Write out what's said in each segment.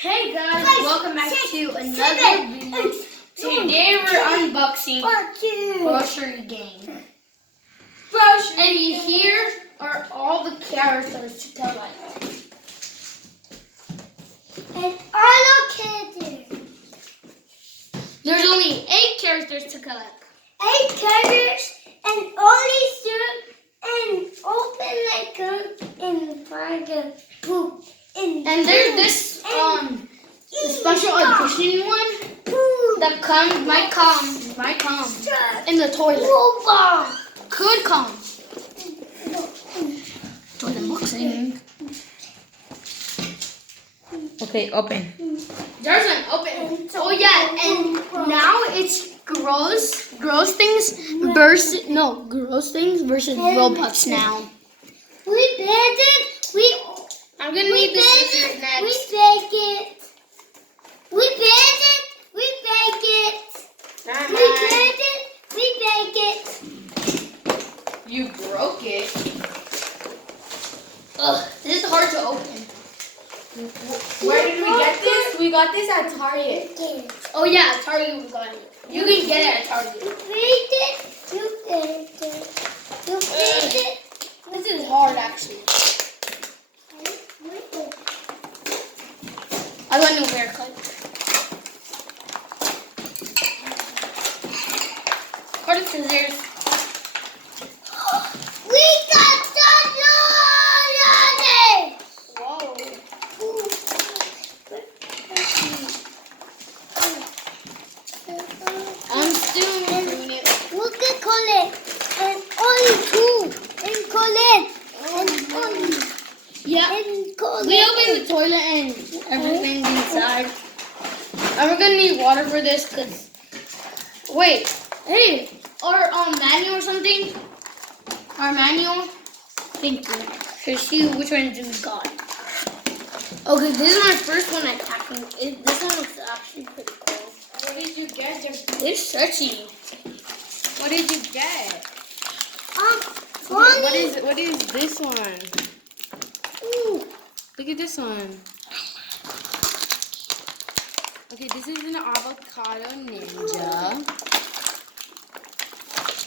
Hey guys, welcome back to another video. Today we're unboxing Grossery game. And here are all the characters to collect. And all the characters. There's only 8 characters to collect. 8 characters and only serve and open like a and find a poop. And there's this special edition one that might come in the toilet. Could come. Toilet unboxing. Okay, open. There's an open. Oh yeah, and now it's gross things versus Robux now. We did it. I'm gonna need the scissors next. We bake it. We bake it. We bake it. We bake it. We bake it. You broke it. Ugh, this is hard to open. Where did we get this? We got this at Target. Oh yeah, Target we got it. You can get it at Target. You bake it. You bake it. You bake it. This is hard actually. I got a new haircut. Cut the scissors. We got the Whoa. I'm still moving it. Look at Colette. And only 2. And Colette. And only. Yeah. And Colette. We opened the toilet and everything's inside. And we're gonna need water for this because wait, hey, our manual or something? Our manual? Thank you. Let's see which one do we got. Okay, this is my first one I'm packing. This one looks actually pretty cool. What did you get, Jefferson? It's stretchy. What did you get? Donny. What is this one? Ooh. Look at this one. Okay, this is an avocado ninja.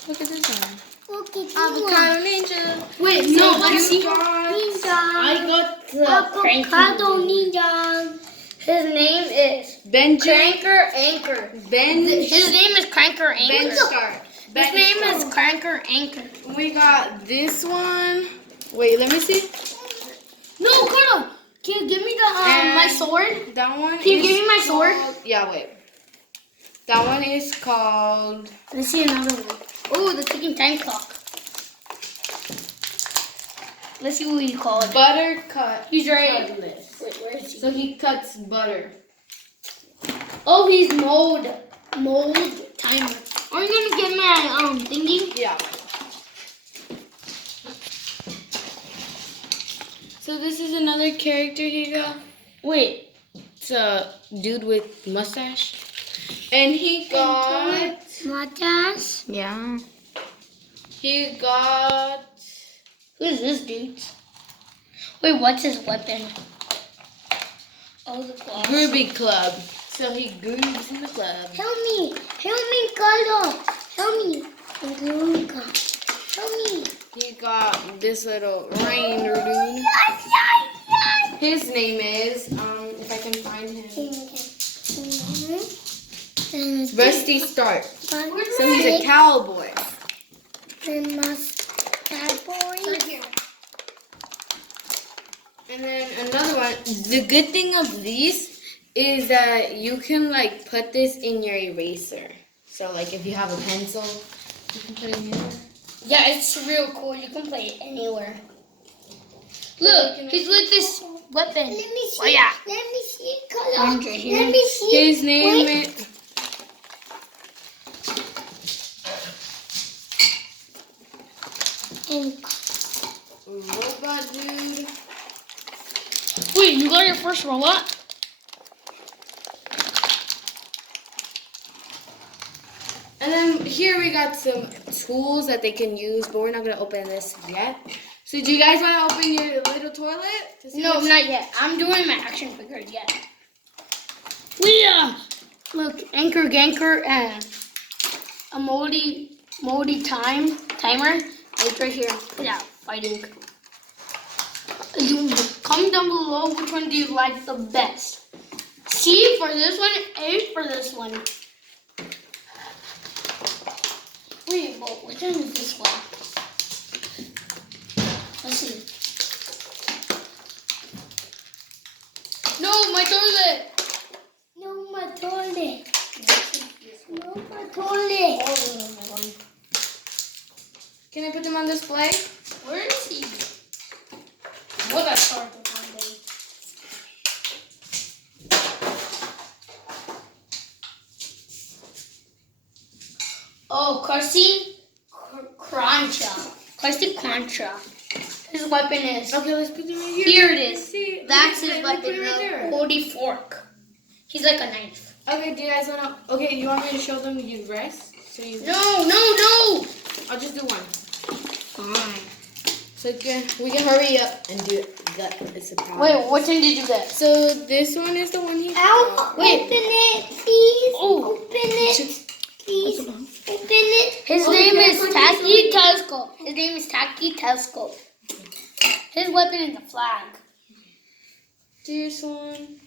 Look at this one. Look at this Avocado ninja. Wait, no, let's see. Ninja. I got the Avocado cranky. ninja. His name is Benji. Cranker Anchor. His name is Cranker Anchor. Ben Star. His name is Cranker Anchor. We got this one. Wait, let me see. No, hold on. Can you give me the my sword? That one. Can you is give me my sword? called- Yeah, wait. That one is called. Let's see another one. Oh, the ticking time clock. Let's see what you call it. Butter cut. He's right. Cutlass. Wait, where is he? So he cuts butter. Oh, he's mold timer. Are you gonna get my thingy? Yeah. So this is another character here. Wait. It's a dude with mustache. And he got. Matas. Yeah. He got. Who's this dude? Wait, what's his weapon? Oh, the claw. Groovy Club. So he grooves in the club. Help me, Carlo. Help me. Help me. He got this little rain dude. His name is, if I can find him, Rusty Stark. So he's a cowboy. Right here. And then another one. The good thing of these is that you can like put this in your eraser. So like if you have a pencil, you can put it in here. Yeah, it's real cool. You can play it anywhere. Look, he's with this weapon. Let me see. Oh yeah. Let me see, Carlo. Orange right here. Let me see. His name is. Robot dude. Wait, you got your first robot? And then here we got some tools that they can use, but we're not gonna open this yet. So do you guys want to open your little toilet? To see No, what's- not yet. I'm doing my action figure yet. We look, anchor ganker and a moldy timer. It's right here. Yeah, fighting. You comment down below which one do you like the best. C for this one, A for this one. Wait, well, which one is this one? Let's see. No, my toilet. No, my toilet. No, my toilet. Oh, Can I put them on display? where is he? What a start of one day. Oh, Crusty Cruncha. His weapon is. Okay, let's put them right here. Here it is. See, That's look, his let's put weapon, it right the there. Moldy fork. He's like a knife. Okay, do you guys wanna? Okay, you want me to show them you rest? So you. No. I'll just do one. Fine. So we can hurry up and do the surprise. Wait, which one did you get? So this one is the one he. Ow, Wait. open it, please. Oh. Open it. Please. Open it. His Oh, name yeah, is put this Tacky on. Telescope. His name is Tacky Telescope. His weapon is a flag. This one.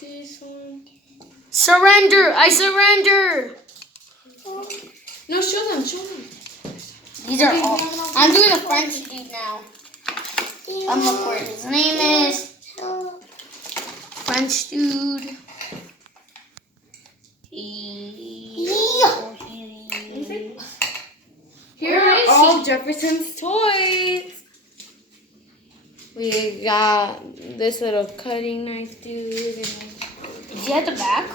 This one. Surrender! I surrender! No, show them. These are Okay, all. we have enough. I'm doing a French dude now. Look where his name is. French dude. Here Where are is all Jefferson's toys. We got this little cutting knife dude. And Is he at the back?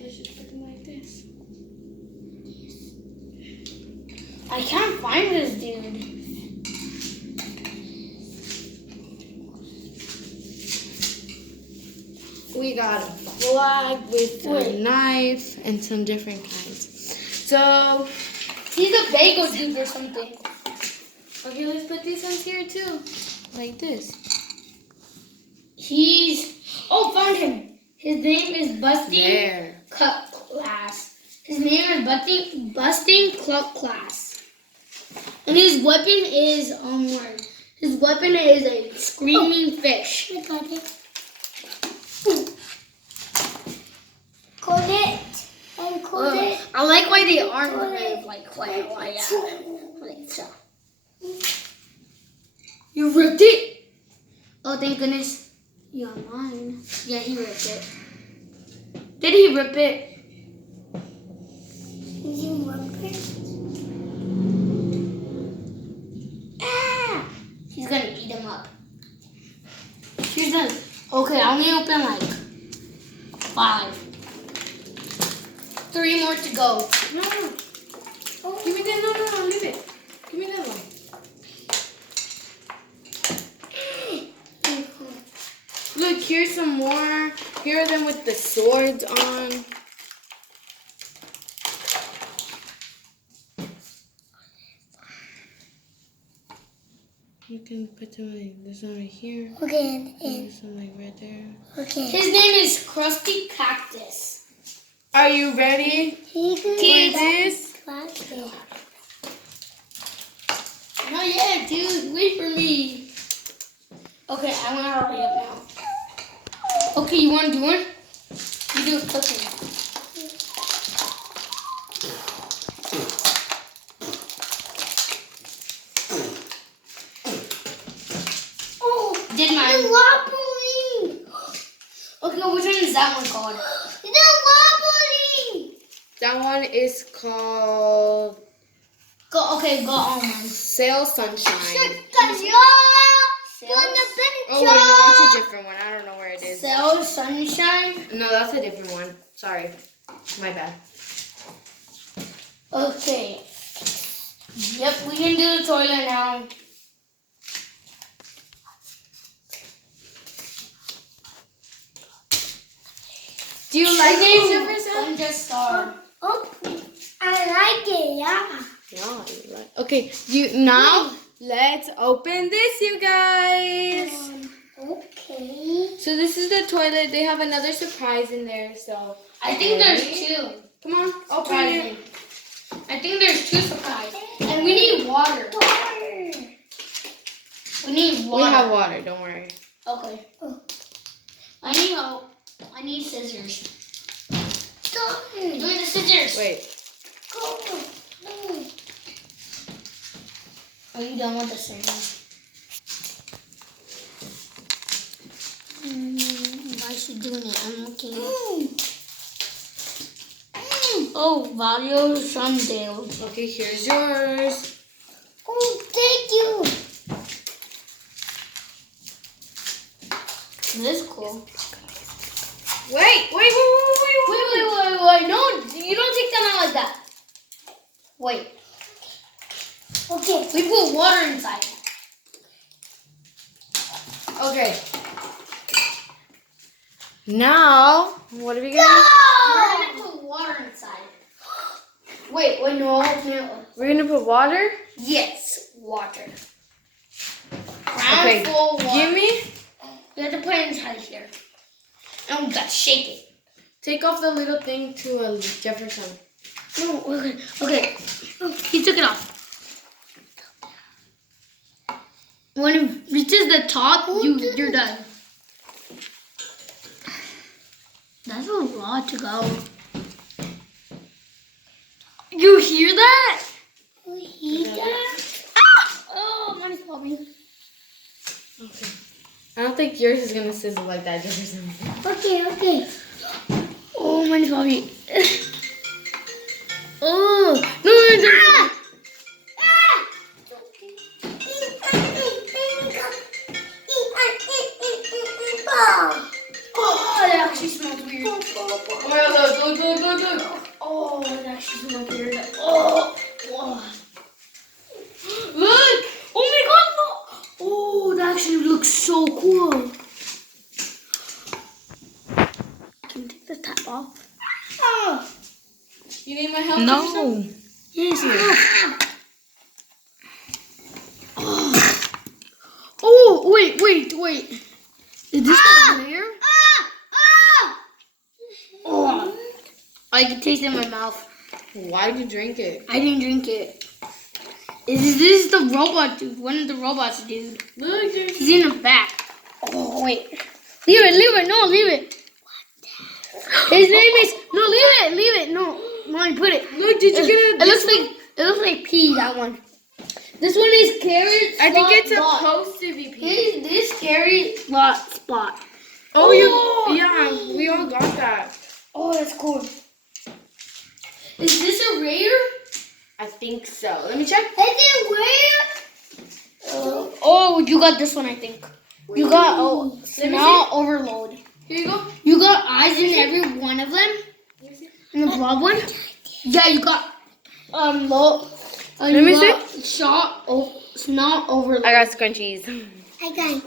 let's just put them like this. I can't find this dude. We got a flag with a Wait. knife and some different kinds. So, He's a bagel dude or something. okay, let's put these ones here too. Like this. Oh, found him. His name is Busting There. Cut Class. His name is Busting Club Class. And his weapon is his weapon is a screaming fish. I got it. Collect. And collect. I like why they aren't made like so. You ripped it? Oh, thank goodness. You're mine. Yeah, he ripped it. Did he rip it? You want it? Ah! He's gonna eat him up. Here's the. Okay, I only open like 5. 3 more to go. No. Oh, give me that. No, leave it. Give me that one. Look, here's some more. Here are them with the swords on. You can put them like this one right here. Okay, And and this one like right there. okay. His name is Krusty Cactus. Are you ready for this? No, yeah, dude, wait for me. Okay, I'm gonna hurry up now. Okay, you wanna do one? You do a cooking. Oh, Did the mine. wobbling. Okay, which one is that one called? The wobbling. That one is called Go on, man. Sail Sunshine. Oh wait, no, that's a different one. I don't know where it is. Cell Sunshine. No, that's a different one. Sorry, my bad. Okay. Yep, we can do the toilet now. Do you like it, Jefferson? I'm just sorry. Oh, I like it, yeah. Yeah, you like. Okay, now let's open this, you guys. Okay. So this is the toilet. They have another surprise in there. So I think there's two. come on, open Surprising. it. I think there's two surprises. And we need water. We need We water. have water. Don't worry. Okay. I need help. I need scissors. Give me the scissors. Wait. Are you done with the scissors? Why is she doing it? I'm looking. Oh, Valio Sundale. Okay, here's yours. Oh, thank you. This is cool. Wait. Wait. No, you don't take them out like that. Wait. Okay. We put water inside. Okay. Now, what are we gonna do? We're gonna put water inside. Wait, no. We're gonna put water? Yes, water. Okay, Full water. give me. We have to put it inside here. And we gotta shake it. Take off the little thing to Jefferson. No, okay. He took it off. When it reaches the top, you're done. That's a lot to go. You hear that? Oh, mommy's popping. Okay. I don't think yours is gonna sizzle like that, Jefferson. Okay. Oh, mine's popping. Oh, no. Oh, it actually smells weird. Look. Oh, it actually smells weird. Oh. Look! Oh my god, no! Oh, that actually looks so cool. Can you take the tap off? You need my help, Jefferson? Yes. Oh, wait. Is this the layer? Oh, I can taste it in my mouth. Why did you drink it? I didn't drink it. This is the robot dude. One of the robots, dude. Look, He's in the back. Oh, wait. Leave it. No, leave it. His name is... No, leave it. No, Mommy, put it. Look, did you get It looks like pea, that one. This one is carrot I think it's spot. supposed to be pea. This carrot spot. Oh, yeah, we all got that. Oh, that's cool. Is this a rare? I think so. Let me check. Is it weird? Oh, you got this one, I think. You got smell overload. Here you go. You got eyes in every one of them. And the blob one. Yeah, you got low. Let me see. Smell overload. I got scrunchies.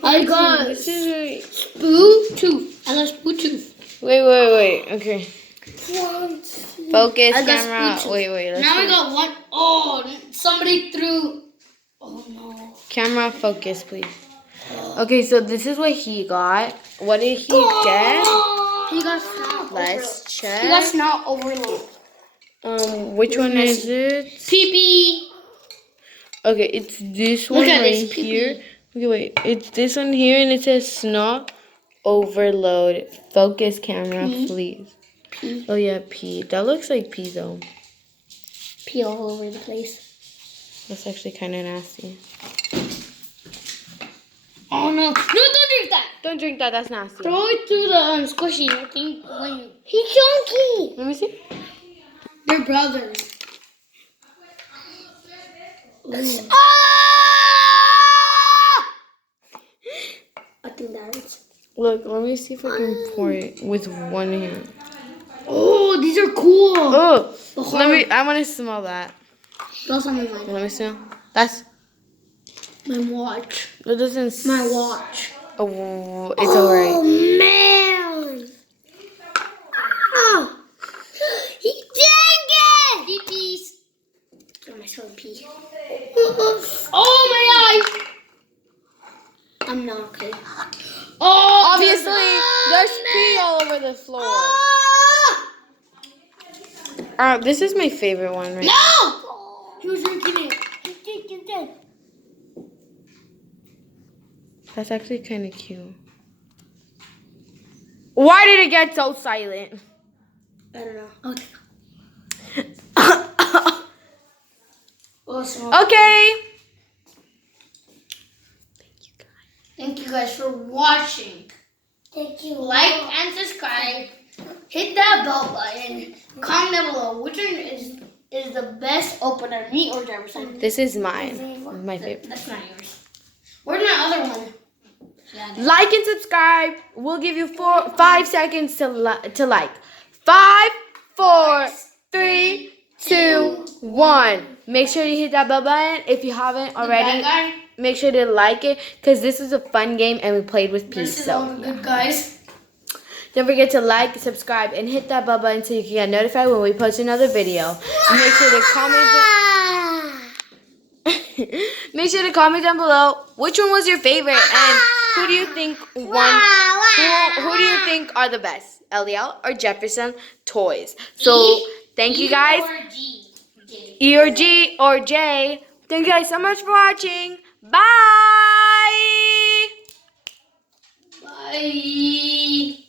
I got spoo tooth. I got spoo tooth. Wait. Okay. Focus I got camera. spoo tooth. Wait. Now I got one. Oh, somebody threw. Oh no. Camera focus, please. Okay, so this is what he got. What did he get? He got smell. Let's check. He got smell overload. Which one is it? Pee-pee. Okay, it's this Look one at right this, pee-pee. here. Okay, wait. It's this one here, and it says snot overload. Focus camera, please. Pee. Oh yeah, pee. That looks like pee though. Pee all over the place. That's actually kind of nasty. Oh no! No, don't drink that. Don't drink that. That's nasty. Throw it to the squishy. I think when you... He's chunky. Let me see. They're brothers. I think that hurts. Look, let me see if I can pour it with one hand. Oh, these are cool. Oh, The let me. I want to smell that. That's on my mind. Let me smell. That's. My watch. It doesn't. My watch. Oh, it's alright. Man. Oh. He dang it. Pee-pees. Oh, my son pee. Oh, my eye. I'm not okay. over the floor. Ah! This is my favorite one right No! He was drinking it. That's actually kind of cute. Why did it get so silent? I don't know. Awesome. Okay. Thank you guys for watching. Thank you. Like and subscribe. Hit that bell button. Comment down below which one is the best opener, me or Jefferson. This is mine. My favorite. That's not yours. Where's my other one? Like and subscribe. We'll give you 5 seconds to like. 5, 4, 3, 2, 1. Make sure you hit that bell button if you haven't already. Make sure to like it because this is a fun game and we played with peace. This is all the good guys. Don't forget to like, subscribe, and hit that bell button so you can get notified when we post another video. And make sure to comment. Make sure to comment down below which one was your favorite and who do you think won. Who do you think are the best, LDL or Jefferson toys? So thank you guys. E or G or J. Thank you guys so much for watching. Bye. Bye.